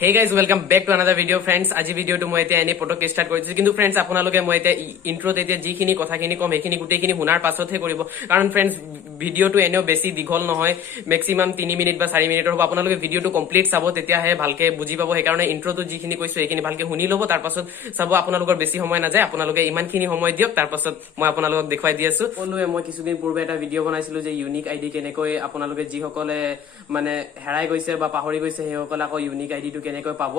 Hey guys, welcome back to another video friends. আজি ভিডিওটো মই এতিয়া এনে পটক স্টাৰ্ট কৰিছো কিন্তু ফ্ৰেণ্ডছ আপোনালোকে মই এতিয়া ইন্ট্ৰোত এতিয়া যিখিনি কথাখিনি কম সেইখিনি গোটেইখিনি শুনাৰ পাছতহে কৰিব কাৰণ ফ্ৰেণ্ডছ ভিডিওটো এনেও বেছি দীঘল নহয় মেক্সিমাম 3 মিনিট বা 4 মিনিটৰ হ'ব আপোনালোকে ভিডিওটো কমপ্লিট চাব তেতিয়াহে ভালকে বুজি পাব সেইকাৰণে ইন্ট্ৰোটো যিখিনি কৈছো সেইখিনি ভালকে শুনি ল'ব তাৰ পাছত চাব আপোনালোকৰ বেছি সময় নাযায় আপোনালোকে ইমানখিনি সময় দিয়ক তাৰ পাছত মই আপোনালোকক দেখুৱাই দি আছো সকলোৱে মই কিছুদিন পূৰ্বে এটা ভিডিও বনাইছিলো যে ইউনিক আইডি কেনেকৈ আপোনালোকে যিসকলে মানে হেৰাই গৈছে বা পাহৰি গৈছে সেইসকলে আকৌ ইউনিক আইডিটো কেনেকৈ পাব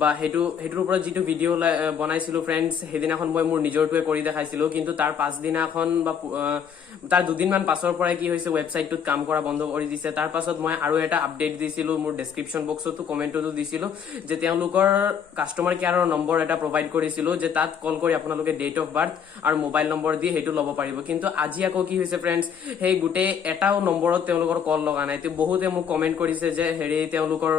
বা হেতুৰ ওপৰত যেটো ভিডিও বনাইছিলো ফ্ৰেণ্ডছ হেদিনাখন মই মোৰ নিজৰটোৱে কৰি দেখাইছিলো কিন্তু তাৰ পাঁচ দিনাখন বা তাৰ দুদিন মান পাছৰ পৰাই কি হৈছে ওয়েবসাইটটোত কাম কৰা বন্ধ কৰি দিছে তাৰ পাছত মই আৰু এটা আপডেট দিছিলো মোৰ ডেসক্ৰিপচন বক্সতো কমেন্টতো দিছিলো যে তেওঁলোকৰ কাস্টমাৰ কেয়াৰৰ নম্বৰ এটা প্ৰভাইড কৰিছিলো যে তাত কল কৰি আপোনালোকে ডেট অফ বাৰ্থ আৰু মোবাইল নম্বৰ দি হেতু ল'ব পাৰিব কিন্তু আজি আকৌ কি হৈছে ফ্ৰেণ্ডছ সেই গুটে এটাও নম্বৰত তেওঁলোকৰ কল লগা নাই তে বহুতে মোক কমেন্ট কৰিছে যে হেৰি তেওঁলোকৰ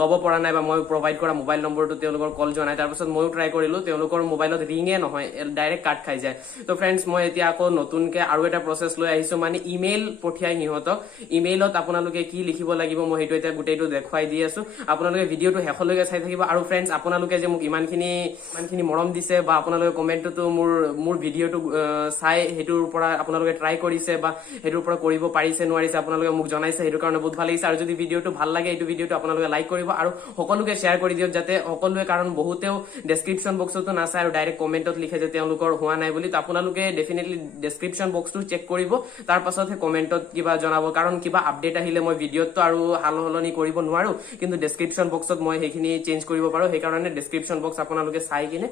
লব পৰা নাই বা মই প্ৰভাইড কৰা মোবাইল নম্বৰটো তেওঁলোকৰ কল জনাই তাৰ পাছত মইও ট্ৰাই কৰিলো তেওঁলোকৰ মোবাইলত ৰিঙে নহয় ডাইৰেক্ট কাট খাই যায় তো ফ্ৰেণ্ডছ মই এতিয়া আকৌ নতুনকে আৰু এটা প্ৰসেস লৈ আহিছো মানে ইমেইল পঠিয়াই হিহঁতক ইমেইলত আপোনালোকে কি লিখিব লাগিব মই হেতু এটা গুটেইটো দেখুৱাই দি আছো আপোনালোকে ভিডিওটো হেখলৈকে চাই থাকিব আৰু ফ্ৰেণ্ডছ আপোনালোকে যে মোক ইমানখিনি মৰম দিছে বা আপোনালোকে কমেন্টটো মোৰ ভিডিওটো চাই হেতুৰ পৰা আপোনালোকে ট্ৰাই কৰিছে বা হেতুৰ পৰা কৰিব পাৰিছে নোৱাৰিছে আপোনালোকে মোক জনাইছে হেতুৰ কাৰণে বহুত ভাল লাগিছে আৰু যদি ভিডিওটো ভাল লাগে এই ভিডিওটো আপোনালোকে লাইক কৰিব আৰু সকলোকে শেয়াৰ কৰি দিয়ক যাতে সকলোৱে কাৰণ বহুতেও ডেসক্ৰিপচন বক্সতো নাচায় আৰু ডাইৰেক্ট কমেন্টত লিখে যে তেওঁলোকৰ হোৱা নাই বুলি তো আপোনালোকে ডেফিনেটলি ডেসক্ৰিপচন বক্সটো চেক কৰিব তাৰ পাছতহে কমেন্টত কিবা জনাব কাৰণ কিবা আপডেট আহিলে মই ভিডিওটো আৰু হালহলনি কৰিব নোৱাৰো কিন্তু ডেসক্ৰিপচন বক্সত মই সেইখিনি চেঞ্জ কৰিব পাৰো সেই কাৰণে ডেসক্ৰিপচন বক্স আপোনালোকে চাই কিনে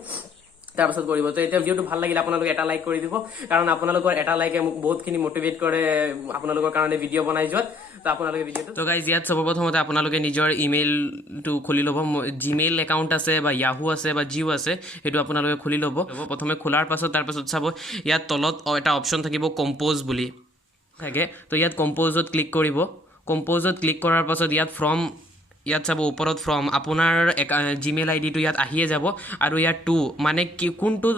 তাৰ পাছত কৰিব তো এটা ভিডিওটো ভাল লাগিলে আপোনালোকে এটা লাইক কৰি দিব কাৰণ আপোনালোকৰ এটা লাইকে মোক বহুতখিনি মোটিভেট কৰে আপোনালোকৰ কাৰণে ভিডিও বনাই যোৱাত তো আপোনালোকে ভিডিওটো তো গাইজ ইয়াত সৰ্বপ্ৰথমতে আপোনালোকে নিজৰ ইমেইলটো খুলি ল'ব জিমেইল একাউণ্ট আছে বা ইয়াহু আছে বা জিও আছে সেইটো আপোনালোকে খুলি ল'ব প্ৰথমে খোলাৰ পাছত তাৰ পাছত চাব ইয়াত তলত এটা অপচন থাকিব কম্পোজ বুলি থাকে তো ইয়াত কম্পোজত ক্লিক কৰিব কম্পোজত ক্লিক কৰাৰ পাছত ইয়াত ফ্ৰম ইয়াত চাব ওপৰত ফ্ৰম আপোনাৰ জিমেইল আইডিটো ইয়াত আহিয়ে যাব আৰু ইয়াত টু মানে কি কোনটো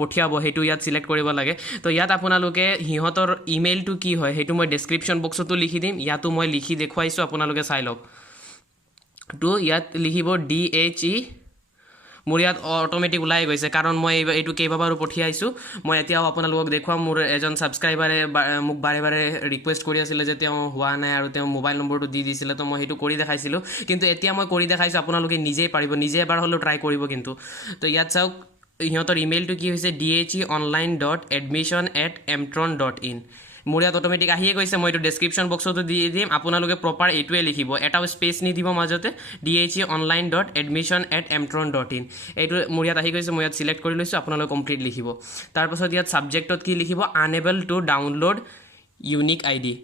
পঠিয়াব সেইটো ইয়াত সিলেক্ট কৰিব লাগে তো ইয়াত আপোনালোকে হিহঁতৰ ইমেইলটো কি হয় সেইটো মই ডেসক্ৰিপচন বক্সতো লিখি দিম ইয়াতো মই লিখি দেখুৱাইছো আপোনালোকে চাই লওক তো ইয়াত লিখিব DHE মোৰ ইয়াত অটোমেটিক ওলাই গৈছে কাৰণ মই এইটো কেইবাবাৰো পঠিয়াইছো মই এতিয়াও আপোনালোকক দেখুৱাম মোৰ এজন সাবস্ক্ৰাইবাৰে মোক বাৰে বাৰে ৰিকুৱেষ্ট কৰি আছিল যে তেওঁ হোৱা নাই আৰু তেওঁ মোবাইল নম্বৰটো দি দিছিল তো মই হেতু কৰি দেখাইছিলো কিন্তু এতিয়া মই কৰি দেখাইছো আপোনালোকে নিজেই পাৰিব নিজে এবাৰ হলো ট্ৰাই কৰিব কিন্তু তো ইয়াত চাওক ইহঁতৰ ইমেইলটো কি হৈছে dheonline.admission@mtron.in মোৰ ইয়াত অটোমেটিক আহিয়ে গৈছে মই এইটো ডেসক্ৰিপচন বক্সতো দি দিম আপোনালোকে প্ৰপাৰ এইটোৱে লিখিব এটাও স্পেচ নিদিব মাজতে dheonline.admission@mtron.in এইটো মোৰ ইয়াত আহি গৈছে মই ইয়াত সিলেক্ট কৰি লৈছো আপোনালোকে কমপ্লিট লিখিব তাৰ পাছত ইয়াত সাবজেক্টত কি লিখিব unable to download unique ID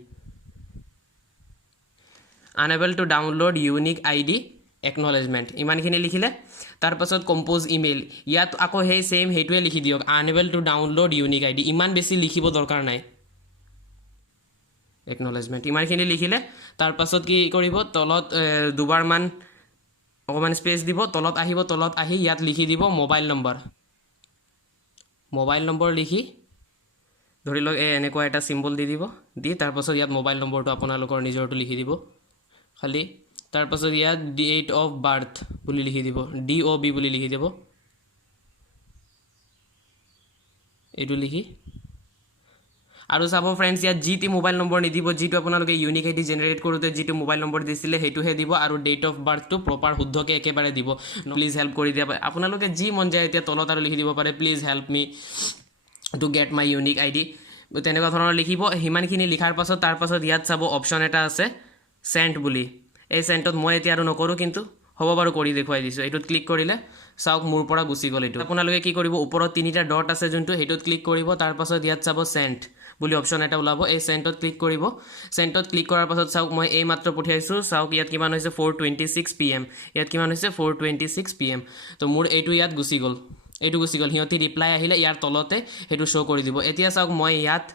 unable to download unique ID acknowledgement ইমানখিনি লিখিলে তাৰ পাছত কম্পোজ ইমেইল ইয়াত আকৌ সেই সেম হেতুৱে লিখি দিয়ক unable to download unique ID ইমান বেছি লিখিব দৰকাৰ নাই একনলেজমেন্ট ইমানখিনি লিখিলে তাৰ পাছত কি কৰিব তলত দুবাৰ মান অকমান স্পেচ দিব তলত আহিব তলত আহি ইয়াত লিখি দিব মোবাইল নম্বৰ লিখি ধৰি লওক এনেকুৱা এটা সিম্বল দি দিব দি তাৰ পাছত ইয়াত মোবাইল নম্বৰটো আপোনালোকৰ নিজৰটো লিখি দিব খালি তাৰ পাছত ইয়াত ডেট অফ বাৰ্থ বুলি লিখি দিব DOB বুলি লিখি দিব এইটো লিখি আৰু চাব ফ্ৰেণ্ডছ ইয়াত জিটি মোবাইল নম্বৰ নিদিব যেটো আপোনালোকে ইউনিক আইডি জেনাৰেট কৰোতে যেটো মোবাইল নম্বৰ দিছিলে হেতুহে দিব আৰু ডেট অফ বাৰ্থটো প্ৰপাৰ শুদ্ধকে একেবাৰে দিব প্লিজ হেল্প কৰি দিয়া আপোনালোকে যি মন যায় এতিয়া তলত আৰু লিখি দিব পাৰে please help me to get my unique ID তেনেকুৱা ধৰণৰ লিখিব হিমানখিনি লিখাৰ পাছত তাৰ পাছত ইয়াত চাব অপচন এটা আছে সেন্ড বুলি এই সেন্টত মই এতিয়া আৰু নকৰো কিন্তু হ'ব বাৰু কৰি দেখুৱাই দিছো এইটোত ক্লিক কৰিলে চাওক মোৰ পৰা গুচি গ'ল এইটো আপোনালোকে কি কৰিব ওপৰত তিনিটা ডট আছে যোনটো হেতুত ক্লিক কৰিব তাৰ পাছত ইয়াত চাব সেন্ড বুলি অপচন এটা ওলাব এই সেন্টত ক্লিক কৰিব সেন্টত ক্লিক কৰাৰ পাছত চাওক মই এই মাত্ৰ পঠিয়াইছো চাওক ইয়াত কিমান হৈছে 4:26 PM ইয়াত কিমান হৈছে 4:26 PM তো মোৰ এইটো ইয়াত গুচি গ'ল হিহঁতি ৰিপ্লাই আহিলে ইয়াৰ তলতে হেতু শো কৰি দিব এতিয়া চাওক মই ইয়াত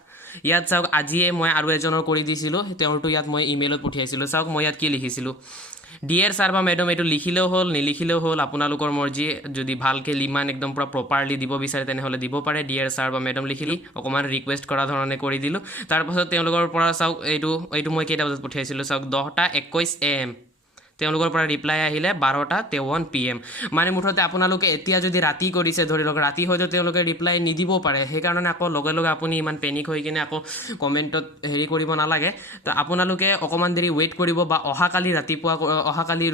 চাওক আজিয়ে মই আৰু এজনৰ কৰি দিছিলো তেওঁৰটো ইয়াত মই ইমেইলত পঠিয়াইছিলো চাওক মই ইয়াত কি লিখিছিলো ডিয়াৰ স্যাৰ বা ম্যাডাম এটো লিখিলেও হল নিলিখিলেও হল আপোনালোকৰ মৰ্জি যদি ভালকে লিমান একদম পুৰা প্ৰপাৰলি দিব বিচাৰে তেনে হলে দিব পাৰে ডিয়াৰ স্যাৰ বা ম্যাডাম লিখিলি অকমান ৰিকুৱেষ্ট কৰা ধৰণে কৰি দিলো তাৰ পাছত তেওঁলোকৰ পৰা চাওক এইটো মই কেইটা বজাত পঠিয়াইছিলো চাওক 10:21 AM তেওঁলোকৰ পৰা ৰিপ্লাই আহিলে 12:53 PM মানে মুঠতে আপোনালোকে এতিয়া যদি ৰাতি কৰিছে ধৰি লওক ৰাতি হয়তো তেওঁলোকে ৰিপ্লাই নিদিব পাৰে সেইকাৰণে আকৌ লগে লগে আপুনি ইমান পেনিক হৈ কিনে আকৌ কমেণ্টত হেৰি কৰিব নালাগে তো আপোনালোকে অকণমান দেৰি ৱেইট কৰিব বা অহাকালি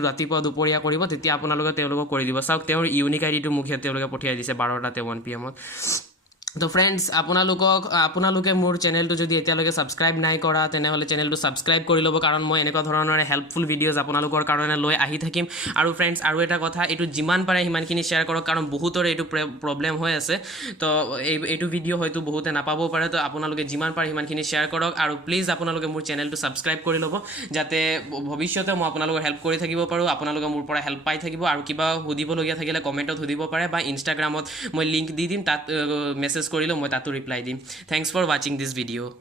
ৰাতিপুৱা দুপৰীয়া কৰিব তেতিয়া আপোনালোকে তেওঁলোকক কৰি দিব চাওক তেওঁৰ ইউনিক আইডিটো মোক তেওঁলোকে পঠিয়াই দিছে 12:53 PM তো ফ্ৰেণ্ডছ আপোনালোকে মোৰ চেনেলটো যদি এতিয়ালৈকে ছাবস্ক্ৰাইব নাই কৰা তেনেহ'লে চেনেলটো ছাবস্ক্ৰাইব কৰি ল'ব কাৰণ মই এনেকুৱা ধৰণৰ হেল্পফুল ভিডিঅ'জ আপোনালোকৰ কাৰণে লৈ আহি থাকিম আৰু ফ্ৰেণ্ডছ আৰু এটা কথা এইটো যিমান পাৰে সিমানখিনি শ্বেয়াৰ কৰক কাৰণ বহুতৰে এইটো প্ৰব্লেম হৈ আছে তো এইটো ভিডিঅ' হয়তো বহুতে নাপাবও পাৰে তো আপোনালোকে যিমান পাৰে সিমানখিনি শ্বেয়াৰ কৰক আৰু প্লিজ আপোনালোকে মোৰ চেনেলটো ছাবস্ক্ৰাইব কৰি ল'ব যাতে ভৱিষ্যতে মই আপোনালোকৰ হেল্প কৰি থাকিব পাৰোঁ আপোনালোকে মোৰ পৰা হেল্প পাই থাকিব আৰু কিবা সুধিবলগীয়া থাকিলে কমেণ্টত সুধিব পাৰে বা ইনষ্টাগ্ৰামত মই লিংক দি দিম তাত মেছেজ কৰিলেও মই তাতো ৰিপ্লাই দিম থ্যাংকছ ফৰ ৱাচিং দিছ ভিডিঅ'